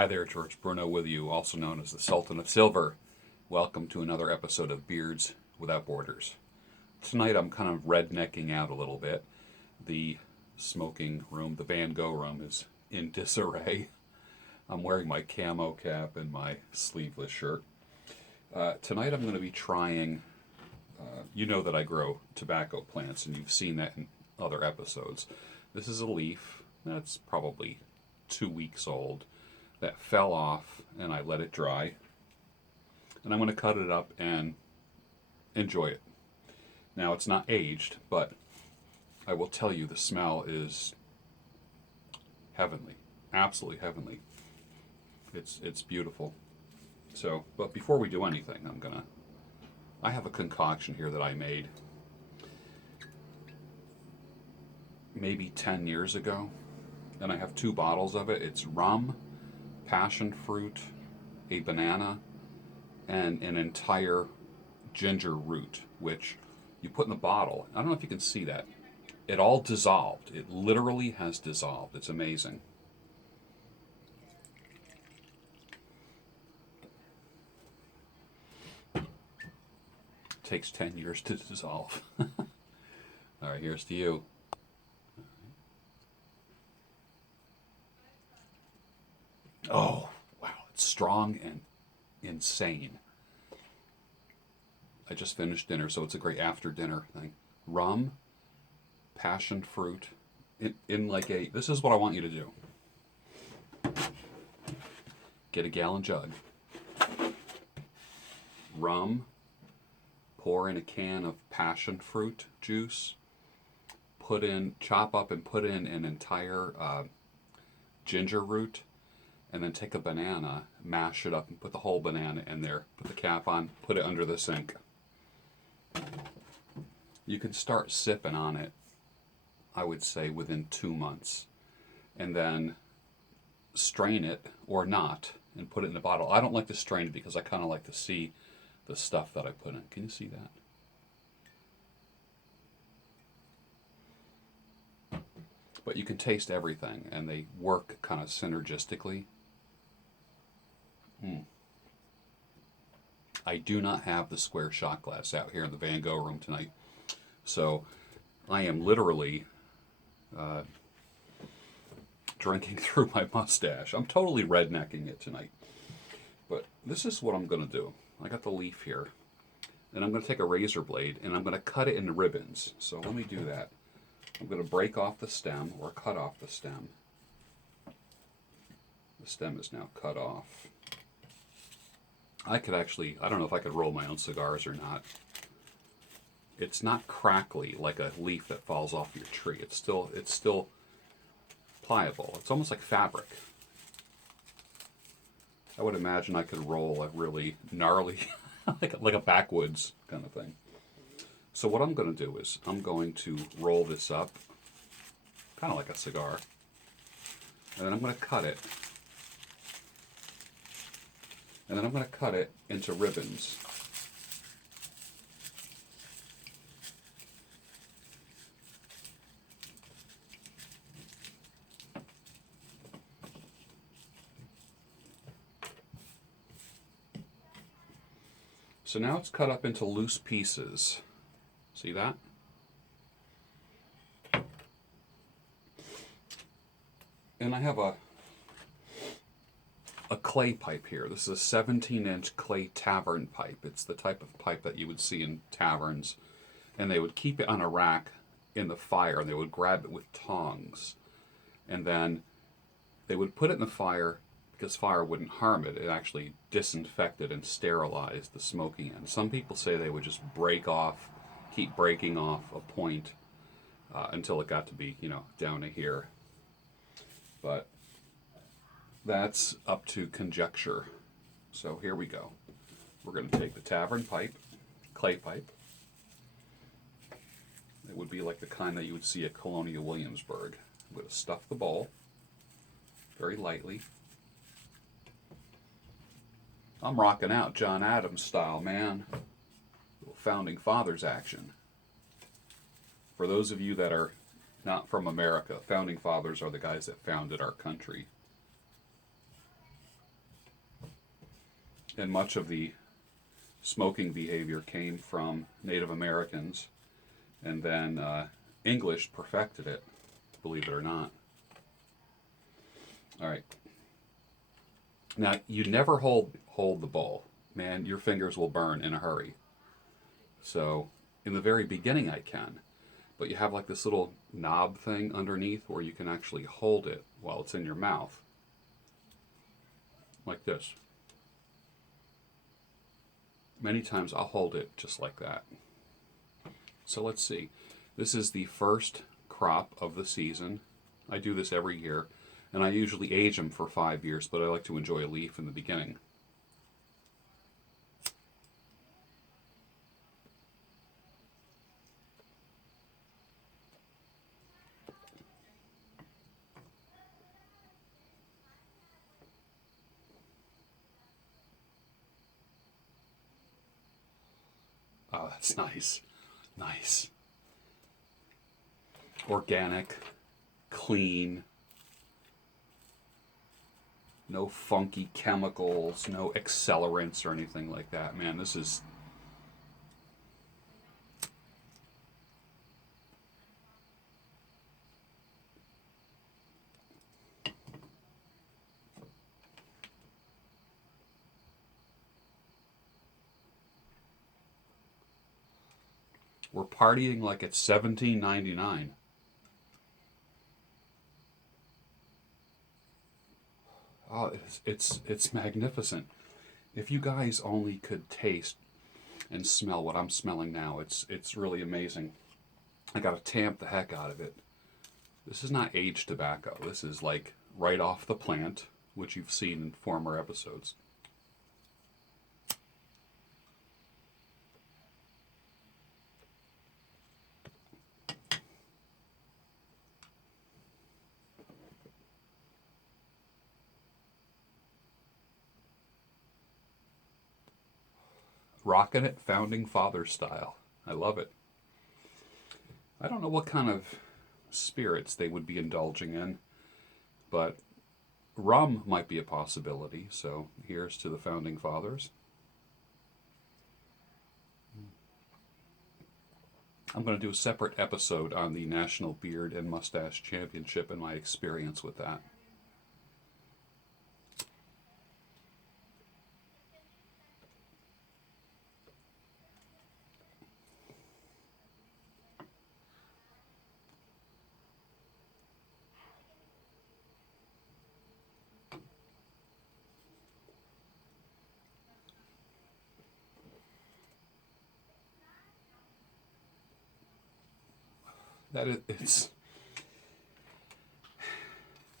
Hi there, George Bruno with you, also known as the Sultan of Silver. Welcome to another episode of Beards Without Borders. Tonight I'm kind of rednecking out a little bit. The smoking room, the Van Gogh room, is in disarray. I'm wearing my camo cap and my sleeveless shirt. Tonight I'm going to be trying, you know that I grow tobacco plants, and you've seen that in other episodes. This is a leaf that's probably 2 weeks old that fell off, and I let it dry. And I'm going to cut it up and enjoy it. Now, it's not aged, but I will tell you the smell is heavenly, absolutely heavenly. It's beautiful. So, but before we do anything, I have a concoction here that I made maybe 10 years ago, and I have 2 bottles of it. It's rum, passion fruit, a banana, and an entire ginger root, which you put in the bottle. I don't know if you can see that. It all dissolved. It literally has dissolved. It's amazing. It takes 10 years to dissolve. All right, here's to you. Oh, wow, it's strong and insane. I just finished dinner, so it's a great after dinner thing. Rum, passion fruit, in like a, this is what I want you to do. Get a gallon jug. Rum, pour in a can of passion fruit juice, chop up and put in an entire ginger root, and then take a banana, mash it up, and put the whole banana in there. Put the cap on, put it under the sink. You can start sipping on it, I would say, within 2 months. And then strain it, or not, and put it in a bottle. I don't like to strain it because I kind of like to see the stuff that I put in. Can you see that? But you can taste everything, and they work kind of synergistically. I do not have the square shot glass out here in the Van Gogh room tonight. So I am literally drinking through my mustache. I'm totally rednecking it tonight. But this is what I'm going to do. I got the leaf here. And I'm going to take a razor blade and I'm going to cut it into ribbons. So let me do that. I'm going to break off the stem, or cut off the stem. The stem is now cut off. I could actually, I don't know if I could roll my own cigars or not. It's not crackly like a leaf that falls off your tree. It's still pliable. It's almost like fabric. I would imagine I could roll a really gnarly, like a backwoods kind of thing. So what I'm going to do is I'm going to roll this up, kind of like a cigar, and then I'm going to cut it. And then I'm going to cut it into ribbons. So now it's cut up into loose pieces. See that? And I have a clay pipe here. This is a 17-inch clay tavern pipe. It's the type of pipe that you would see in taverns. And they would keep it on a rack in the fire, and they would grab it with tongs. And then they would put it in the fire because fire wouldn't harm it. It actually disinfected and sterilized the smoking end. Some people say they would just keep breaking off a point until it got to be, down to here. But that's up to conjecture. So here we go. We're going to take the tavern pipe, clay pipe. It would be like the kind that you would see at Colonial Williamsburg. I'm going to stuff the bowl very lightly. I'm rocking out John Adams style, man. Little Founding Fathers action. For those of you that are not from America, Founding Fathers are the guys that founded our country. And much of the smoking behavior came from Native Americans, and then English perfected it, believe it or not. All right. Now, you never hold the bowl. Man, your fingers will burn in a hurry. So, in the very beginning I can. But you have like this little knob thing underneath where you can actually hold it while it's in your mouth. Like this. Many times I'll hold it just like that. So let's see. This is the first crop of the season. I do this every year, and I usually age them for 5 years, but I like to enjoy a leaf in the beginning. Oh, that's nice. Nice. Organic, clean, no funky chemicals, no accelerants or anything like that. Man, this is... We're partying like it's $17.99. Oh, it's magnificent. If you guys only could taste and smell what I'm smelling now, it's really amazing. I gotta tamp the heck out of it. This is not aged tobacco. This is like right off the plant, which you've seen in former episodes. Rocking it Founding Father style. I love it. I don't know what kind of spirits they would be indulging in, but rum might be a possibility. So here's to the Founding Fathers. I'm going to do a separate episode on the National Beard and Mustache Championship and my experience with that.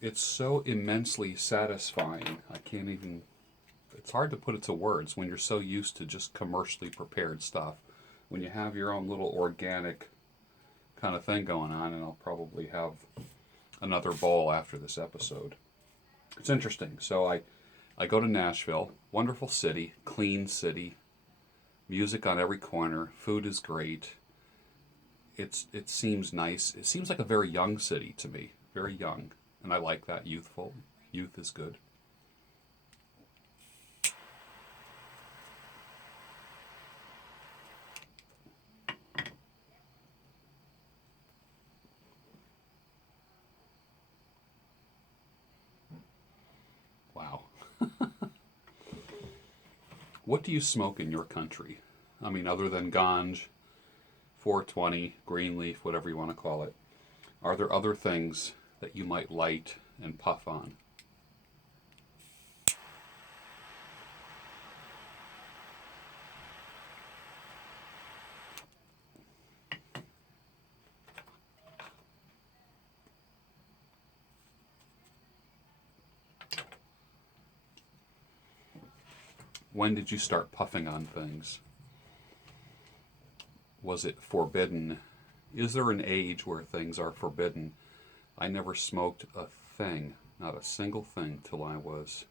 It's so immensely satisfying. I can't even... It's hard to put it to words when you're so used to just commercially prepared stuff. When you have your own little organic kind of thing going on, and I'll probably have another bowl after this episode. It's interesting. So I go to Nashville, wonderful city, clean city, music on every corner, food is great. It seems nice. It seems like a very young city to me, very young, and I like that. Youthful. Youth is good. Wow. What do you smoke in your country? I mean, other than ganj, 420, greenleaf, whatever you want to call it. Are there other things that you might light and puff on? When did you start puffing on things? Was it forbidden? Is there an age where things are forbidden? I never smoked a thing, not a single thing, till I was,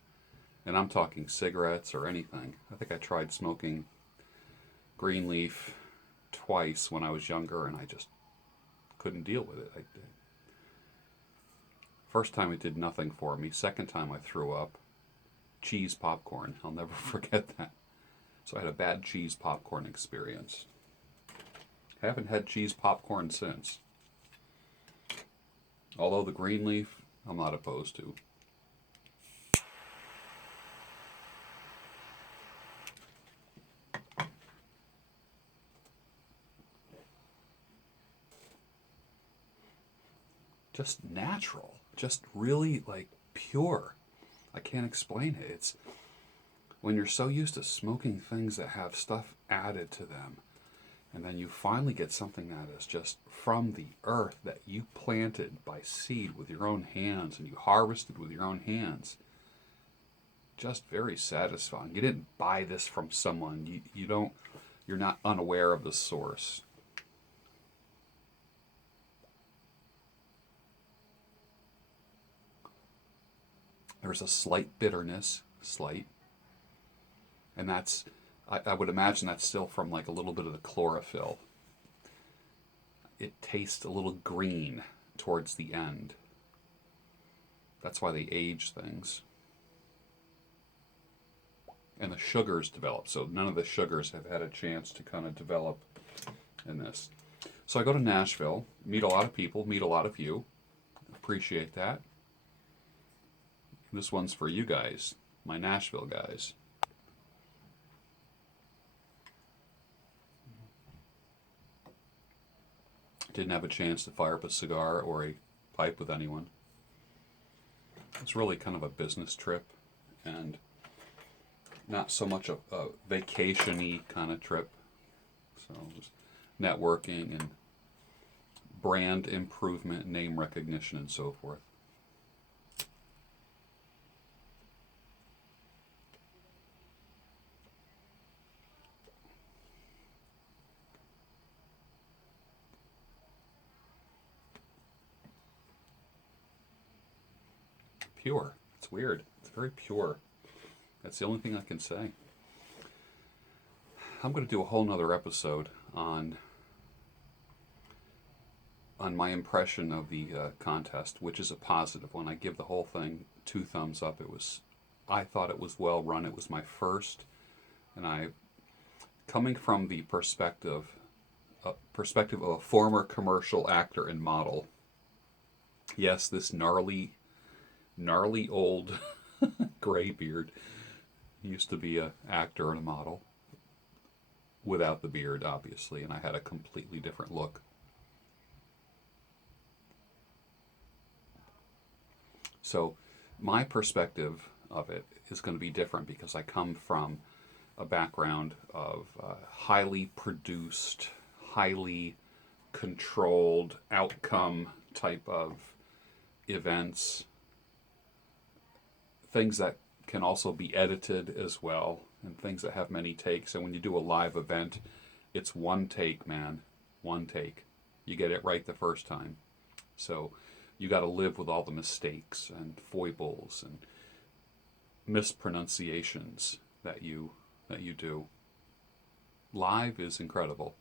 and I'm talking cigarettes or anything. I think I tried smoking greenleaf twice when I was younger, and I just couldn't deal with it. First time it did nothing for me. Second time I threw up. cheese popcorn. I'll never forget that. So I had a bad cheese popcorn experience. Haven't had cheese popcorn since. Although the green leaf, I'm not opposed to. Just natural. Just really like pure. I can't explain it. It's when you're so used to smoking things that have stuff added to them, and then you finally get something that is just from the earth that you planted by seed with your own hands and you harvested with your own hands. Just very satisfying. You didn't buy this from someone. You're not unaware of the source. There's a slight bitterness, and that's, I would imagine that's still from like a little bit of the chlorophyll. It tastes a little green towards the end. That's why they age things. And the sugars develop, so none of the sugars have had a chance to kind of develop in this. So I go to Nashville, meet a lot of people, meet a lot of you. Appreciate that. This one's for you guys, my Nashville guys. Didn't have a chance to fire up a cigar or a pipe with anyone. It's really kind of a business trip and not so much a vacation-y kind of trip. So just networking and brand improvement, name recognition, and so forth. Pure. It's weird. It's very pure. That's the only thing I can say. I'm going to do a whole nother episode on my impression of the contest, which is a positive one. I give the whole thing 2 thumbs up. I thought it was well run. It was my first, and coming from the perspective of a former commercial actor and model. Yes, this gnarly old gray beard. He used to be an actor and a model without the beard, obviously, and I had a completely different look. So my perspective of it is going to be different because I come from a background of highly produced, highly controlled outcome type of events, things that can also be edited as well, and things that have many takes. And when you do a live event, it's one take, man. One take. You get it right the first time. So you got to live with all the mistakes and foibles and mispronunciations that you do. Live is incredible.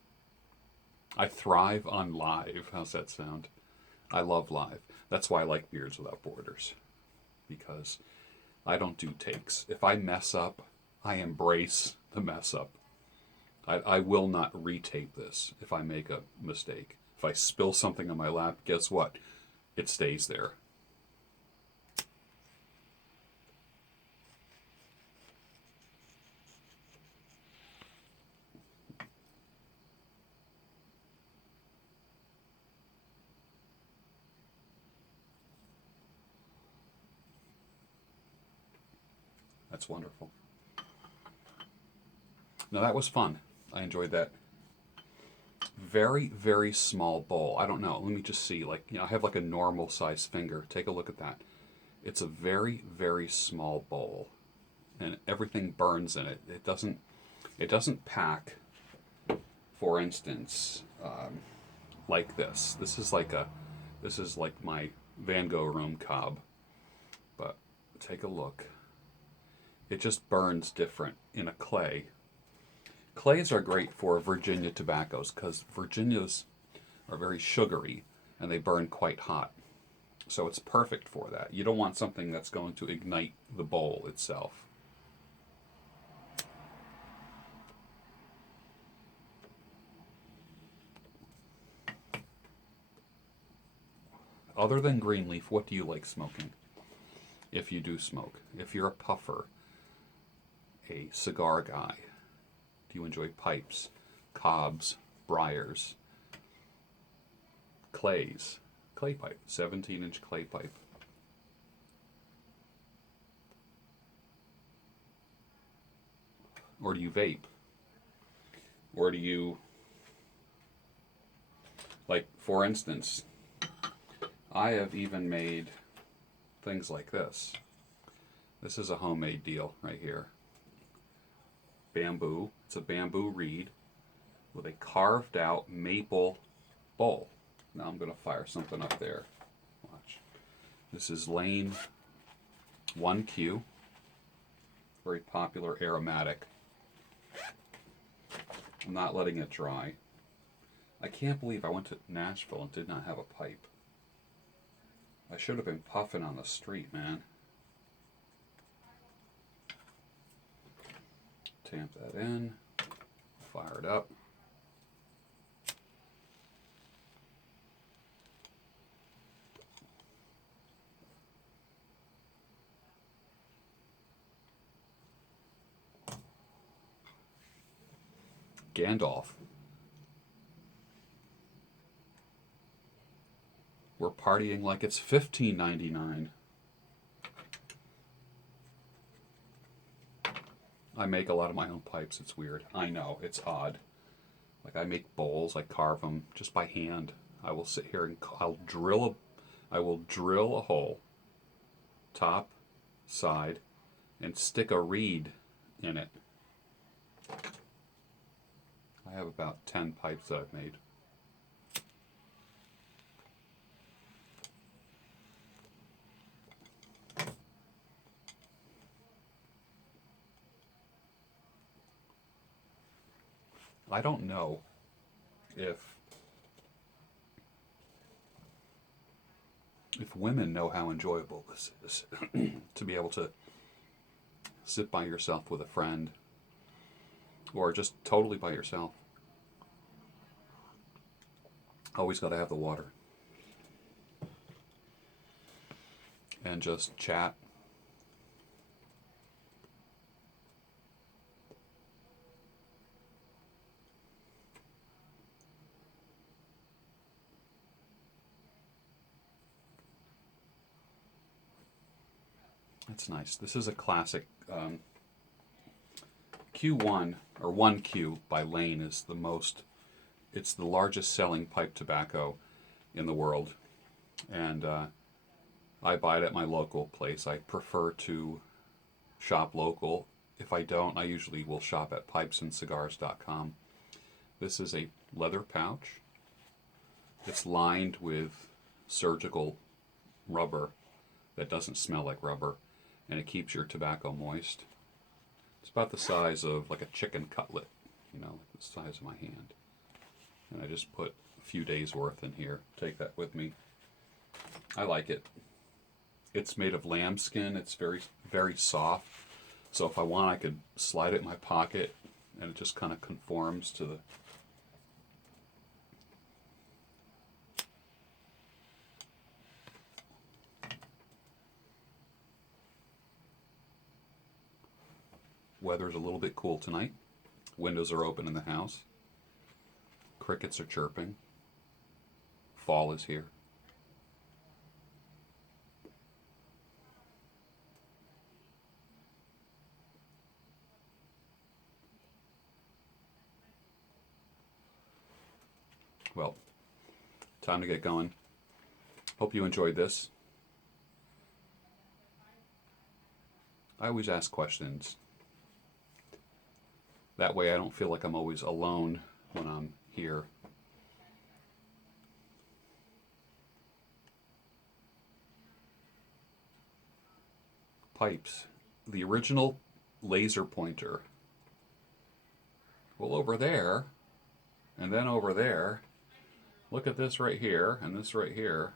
I thrive on live. How's that sound? I love live. That's why I like Beards Without Borders, because I don't do takes. If I mess up, I embrace the mess up. I will not retape this if I make a mistake. If I spill something on my lap, guess what? It stays there. That's wonderful. Now that was fun. I enjoyed that. Very, very small bowl. I don't know. Let me just see. I have like a normal size finger. Take a look at that. It's a very, very small bowl, and everything burns in it. It doesn't pack. For instance, like this. This is like my Van Gogh room cob. But take a look. It just burns different in a clay. Clays are great for Virginia tobaccos because Virginias are very sugary and they burn quite hot. So it's perfect for that. You don't want something that's going to ignite the bowl itself. Other than green leaf, what do you like smoking? If you do smoke. If you're a puffer, a cigar guy, do you enjoy pipes, cobs, briars, clays, clay pipe, 17-inch clay pipe? Or do you vape? Or do you, like, for instance, I have even made things like this. This is a homemade deal right here. Bamboo. It's a bamboo reed with a carved out maple bowl. Now I'm going to fire something up there. Watch. This is Lane 1Q. Very popular aromatic. I'm not letting it dry. I can't believe I went to Nashville and did not have a pipe. I should have been puffing on the street, man. Tamp that in. Fire it up. Gandalf. We're partying like it's $15.99. I make a lot of my own pipes. It's weird. I know, it's odd. Like, I make bowls, I carve them just by hand. I will sit here and I will drill a hole, top, side, and stick a reed in it. I have about 10 pipes that I've made. I don't know if women know how enjoyable this is to be able to sit by yourself with a friend or just totally by yourself. Always got to have the water and just chat. That's nice. This is a classic. Q1 or 1Q by Lane is the most, it's the largest selling pipe tobacco in the world. And I buy it at my local place. I prefer to shop local. If I don't, I usually will shop at pipesandscigars.com. This is a leather pouch. It's lined with surgical rubber that doesn't smell like rubber, and it keeps your tobacco moist. It's about the size of like a chicken cutlet, you know, like the size of my hand. And I just put a few days worth in here. Take that with me. I like it. It's made of lambskin. It's very, very soft. So if I want, I could slide it in my pocket and it just kind of conforms to the... Weather's a little bit cool tonight. Windows are open in the house. Crickets are chirping. Fall is here. Well, time to get going. Hope you enjoyed this. I always ask questions. That way I don't feel like I'm always alone when I'm here. Pipes. The original laser pointer. Well, over there, and then over there, look at this right here, and this right here.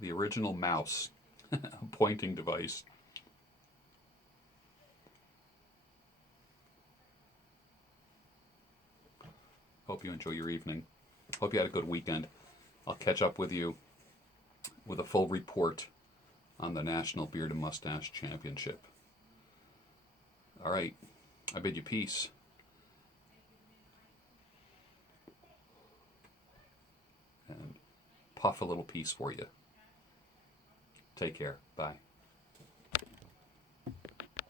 The original mouse pointing device. Hope you enjoy your evening. Hope you had a good weekend. I'll catch up with you with a full report on the National Beard and Mustache Championship. All right. I bid you peace. And puff a little piece for you. Take care. Bye.